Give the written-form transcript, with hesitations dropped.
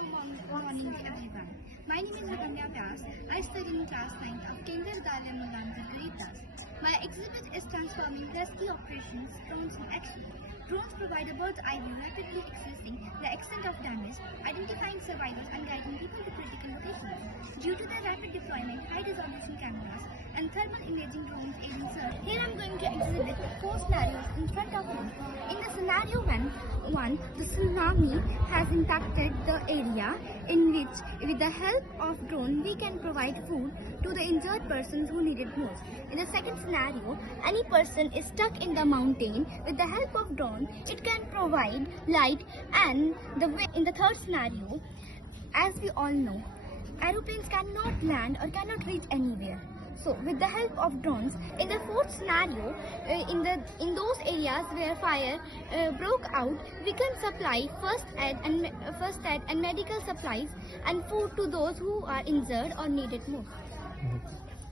Morning everyone. My name is Raganya Vyas. I study in class 9 of Kendra Vidyalaya Mulanji, grade 10. My exhibit is transforming rescue operations drones in action. Drones provide a bird's eye view, rapidly assessing the extent of damage, identifying survivors and guiding people to critical locations. Due to their rapid deployment, high-resolution cameras and thermal imaging drones aiding search. Here I am going to exhibit 4 scenarios in front of me. In the scenario 1, the tsunami has impacted the area in which, with the help of drone, we can provide food to the injured persons who need it most. In the second scenario, any person is stuck in the mountain. With the help of drone, it can provide light and the way. In the third scenario, as we all know, aeroplanes cannot land or cannot reach anywhere. So, with the help of drones, in the fourth scenario, in those areas where fire broke out, we can supply first aid and medical supplies and food to those who are injured or need it most.